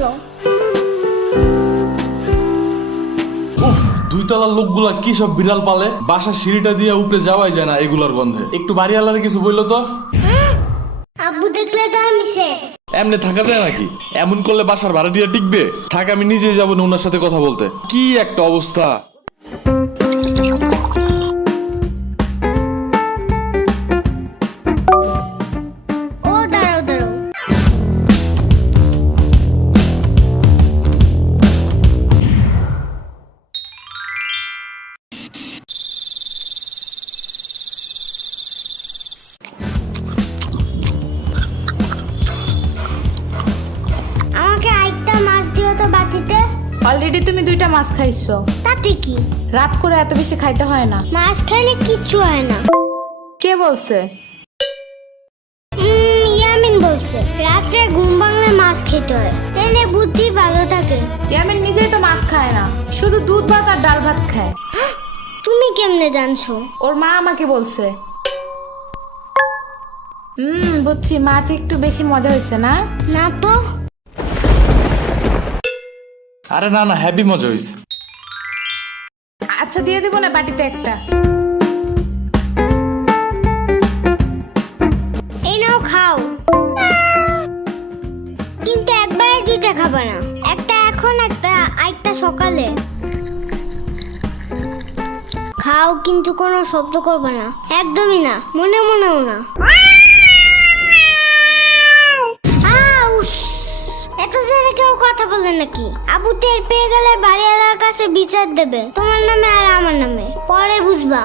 চলো। উফ, দুই তলার লোকগুলা কি সব বিড়াল পালে, বাসার সিঁড়িটা দিয়ে উপরে যাওয়াই যায় না এগুলার গন্ধে। একটু বাড়িওয়ালারে কিছু বললো তো। আব্বু দেখলে তো আমি শেষ। এমনি থাকা যায় নাকি? এমন করলে বাসার ভাড়াটিয়া টিকবে? থাক, আমি নিজেই যাবো না ওনার সাথে কথা বলতে। কি একটা অবস্থা! ও দাঁড়াও দাঁড়াও, আমাকে আরেকটা মাছ দিও তো বাটিতে। অলরেডি তুমি 2টা মাছ খাইছো। তাতে কি? রাত করে এত বেশি খাইতে হয় না। মাছ খাইলে কিচ্ছু হয় না। কে বলছে? ইয়ামিন বলছে রাত্রে ঘুম ভাঙলে মাছ খেতে হয়, তাহলে বুদ্ধি ভালো থাকে। ইয়ামিন নিজেই তো মাছ খায় না, শুধু দুধ ভাত আর ডাল ভাত খায়। তুমি কেমনে জানছো? ওর মা আমাকে বলছে। বুঝছি, মাছ একটু বেশি মজা হয়েছে না? না তো। আরে না না, হ্যাপি মজা হয়েছে। আচ্ছা, দিয়ে দিব না বাটিতে একটা। এই নাও খাও, কিন্তু একবারে 2টা খাবে না। একটা এখন, একটা সকালে। খাও, কিন্তু কোনো শব্দ করবে না, একদমই না, মনে মনেও না। এত জোরে কেউ কথা বলে নাকি? আবু টের পেয়ে গেলে বাড়িওয়ালার কাছে বিচার দেবে, তোমার নামে আর আমার নামে, পরে বুঝবা।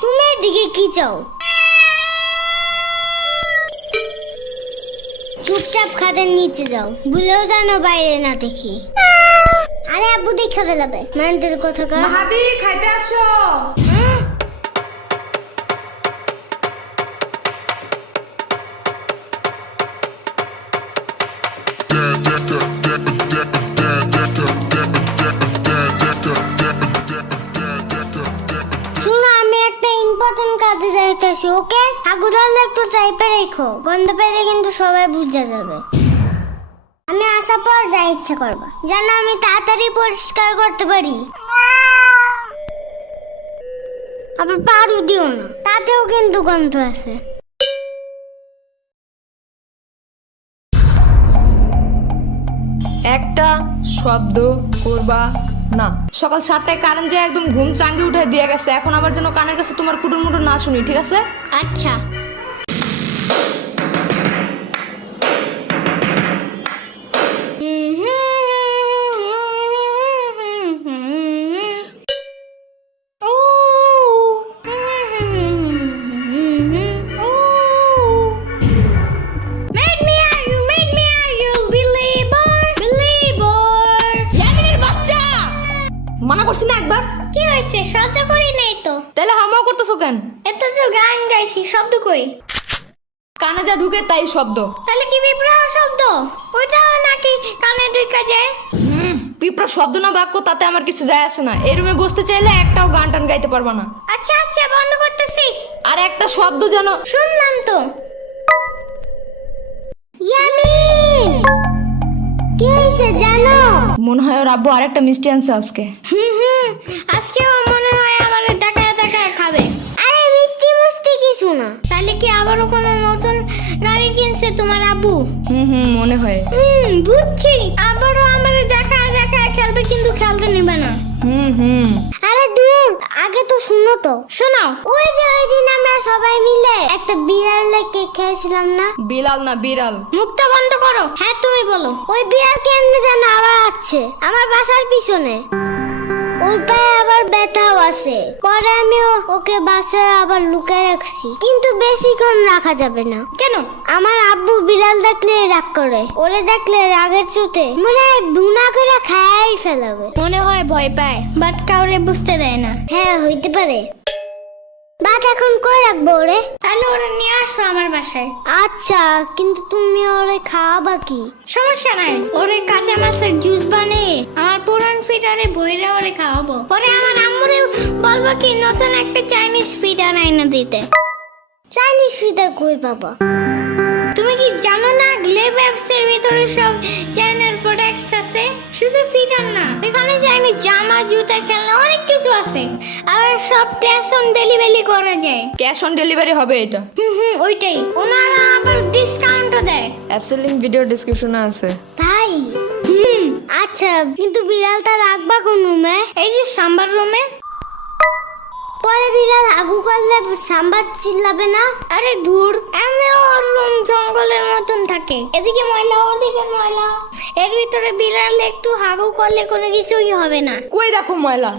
তুমি এদিকে কি চাও? চুপচাপ খাটের নিচে যাও, ভুলেও যেন বাইরে না দেখি। আরে আব্বু দেখে ফেলাবে, মানতের কথা কর। মাহাদি, খাইতে আসো। শুনো, আমি একটা ইম্পর্টেন্ট কাজে যাইতেছি, ওকে? আগুন ধরলে একটু চাইপে রেখো, গন্ধ পেলে কিন্তু সবাই বুঝে যাবে। আমি আসার পর যা ইচ্ছা করবা, যেন আমি তাড়াতাড়ি পরিষ্কার করতে পারি। আবার পারু দিও না, তাতেও কিন্তু গন্ধ আছে। একটা শব্দ করবা না। সকাল 7টায় কারেন্ট যায় একদম ঘুম চাঙ্গি উঠে দিয়ে গেছে, এখন আবার যেন কানের কাছে তোমার কুটুর মুটুর না শুনি, ঠিক আছে? আচ্ছা। মানা করছি না একবার? কি হয়েছে? শব্দ করি নাই তো। তাহলে হামাও করতেছো কেন? এত তো গান গাইছি, শব্দ কই? কানে যা ঢুকে তাই শব্দ। তাহলে কি পিঁপড়া শব্দ? ওইটাও নাকি কানে ঢুকে যায়? পিঁপড়া শব্দ না বাক্য তাতে আমার কিছু যায় আসে না। এই রুমে বসতে চাইলে একটাও গান টান গাইতে পারবা না। আচ্ছা আচ্ছা, বন্ধ করতেছি। আর একটা শব্দ যেন। শুনলাম তো। ইয়ামিন, কি হয়েছে জানো? মনে হয় ওর আব্বু আরেকটা মিষ্টি আনছে আজকে। আজকেও মনে হয় আমার দেখায় দেখায় খাবে। আরে মিষ্টি মুষ্টি কিছু না। তাহলে কি আবারও কোনো নতুন গাড়ি কিনছে তোমার আব্বু? মনে হয়। বুঝছি, আবারও আমার দেখায় দেখায় খেলবে, কিন্তু খেলতে নিবে না। আরে দূর, আগে তো শুনো তো। শোনাও। ওই যে ওই দিন আমরা সবাই মিলে একটা বিড়ালকে খেয়েছিলাম না? বিলাল না বিড়াল। মুখটা বন্ধ করো। হ্যাঁ তুমি বলো। ওই বিড়াল কেমনে যেন আবার আছে আমার বাসার পিছনে, ওর পায়ে আবার ব্যথাও আছে। পরে আমি ওকে বাসায় আবার লুকিয়ে রাখছি, কিন্তু বেশিক্ষণ রাখা যাবে না। কেন? আমার আব্বু বিড়াল দেখলে রাগ করে, ওরে দেখলে রাগের চোটে মনে হয় বুনা করে খাই ফেলাবে। মনে হয় ভয় পায়, বাট কাউরে বুঝতে দেয় না। হ্যাঁ হইতে পারে। বাদ রাত এখন কই রাখবো ওরে? তাহলে ওরে নিয়ে আসো আমার বাসায়। আচ্ছা, কিন্তু তুমি ওরে খাওয়াবা কি? সমস্যা নাই, ওরে কাঁচা মাছের জুস বানিয়ে আমার পুরান ফিটারে বইরে ওরে খাওয়াবো। পরে আমার আম্মুরে বলবো কি নতুন একটা চাইনিজ ফিটার আইনা দিতে। চাইনিজ ফিটার কই বাবা? তুমি কি জানো না গ্লেব অ্যাপসের ভিতরে সব চাইনার প্রোডাক্টস আছে? শুধু ফিটার না, এখানে চাইনিজ জামা, জুতা, খেলনা অনেক কিছু আছে। আর সব ক্যাশ অন ডেলিভারি করা যায়। ক্যাশ অন ডেলিভারি হবে এটা? ওইটাই। ওনারা আবার ডিসকাউন্টও দেয়। অ্যাপসের লিংক ভিডিও ডেসক্রিপশনে আছে। তাই? আচ্ছা, কিন্তু বিড়ালটা রাখবা কোন রুমে? এই যে সাম্বার রুমে। পরে বিড়াল আগু করলে সাম্বার চিল্লাবে না? আরে ধুর, এমনি ওর রুম জঙ্গলের মতন থাকে, এদিকে ময়লা ওদিকে ময়লা। এর ভিতরে বিড়াল একটু হাগু করলে কোনো কিছুই হবে না। কই দেখো ময়লা?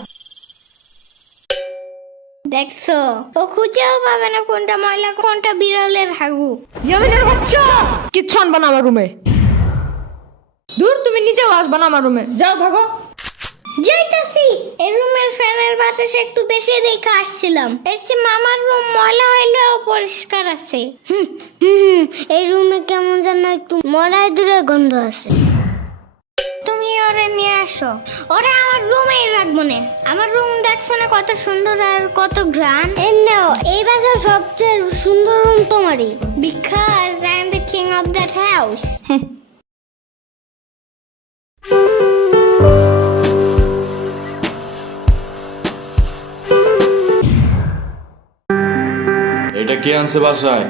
দেখছো, ও খুঁজেও পাবে না কোনটা ময়লা কোনটা বিড়ালের হাগু। ইয়ামিনের বাচ্চা, কিচ্ছু আনবা না আমার রুমে। দূর, তুমি নিজেও আসবা না আমার রুমে, যাও ভাগো। যাইতাছি। এই রুমের ফ্যানের বাতাস একটু বেশি দেখে আসছিলাম। এর চেয়ে মামার রুম ময়লা হইলেও পরিষ্কার আছে। এই রুমে কেমন যেন একটু মরাই দূরের গন্ধ আছে। তুমি ওরে নিয়ে আসো, ওরে আমার রুমেই রাখবো না। আমার রুম দেখছো না কত সুন্দর আর কত ঘ্রাণ। এই বাসার সবচেয়ে সুন্দর রুম তোমারই, because I am the king of that house. এটা কে আনছে বাসায়?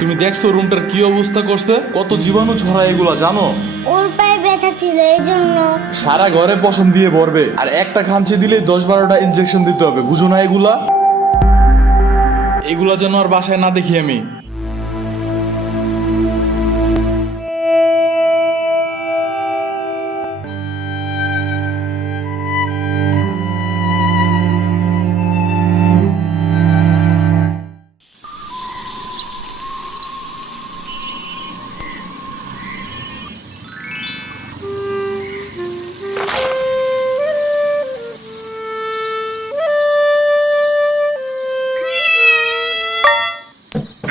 তুমি দেখছো রুমটার কি অবস্থা করছে? কত জীবাণু ছড়ায় এগুলা জানো? ওর পায়ে ব্যথা ছিল এই জন্য। সারা ঘরে পশম দিয়ে ভরবে, আর একটা খামচি দিলে 10-12টা ইনজেকশন দিতে হবে, বুঝো না এগুলা? এগুলা যেন আর বাসায় না দেখি আমি।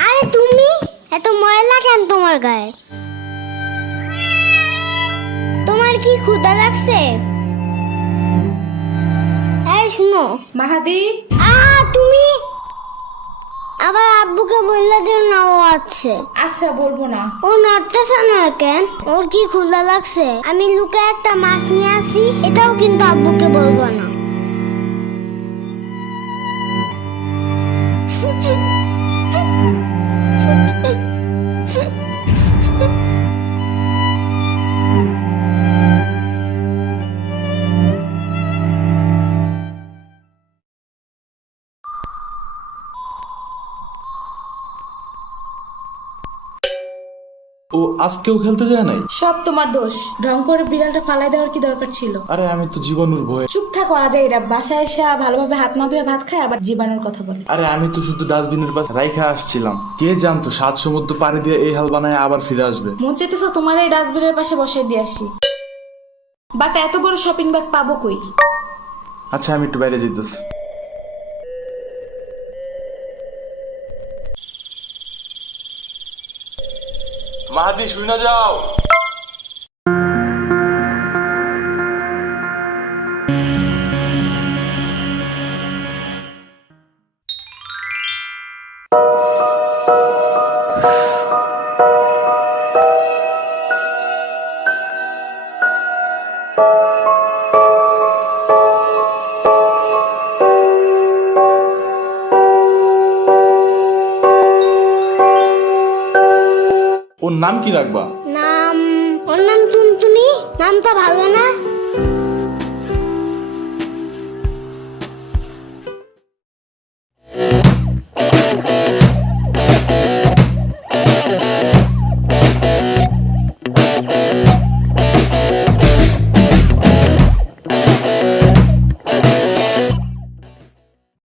আরে তুমি এত ময়লা কেন তোমার গায়ে? তোমার কি ক্ষুধা লাগছে? এই শুনো মাহাদি, তুমি আবার আব্বুকে বললে দিও না ও আছে। আচ্ছা বলবো না। ও নড়তেছে না কেন? ওর কি ক্ষুধা লাগছে? আমি লুকে একটা মাছ নিয়ে আসি, এটাও কিন্তু আব্বুকে বলবো না। ও আজকেও খেলতে যায় নাই? সব তোমার দোষ। ঢং করে বিড়ালটা ফালাই দেওয়ার কি দরকার ছিল? আরে আমি তো জীবাণুর ভয়ে। চুপ থাকো আজাইরা, বাসায় এসে ভালোভাবে হাত না ধুয়ে ভাত খায় আবার জীবাণুর কথা বলে। আরে আমি তো শুধু ডাস্টবিনের পাশে রাইখা আসছিলাম, কে জানতো 7 সমুদ্র পাড়ি দিয়ে এই হাল বানায় আবার ফিরে আসবে। মন চাইতেছে তোমার এই ডাস্টবিনের পাশে বসাই দিয়ে আসি, বাট এত বড় শপিং ব্যাগ পাবো কই? আচ্ছা আমি একটু বাইরে যেতেছি। মাহাদি শুই না যাও। ওর নাম কি রাখবা? ওর নাম টুনটুনি। নামটা ভালো না?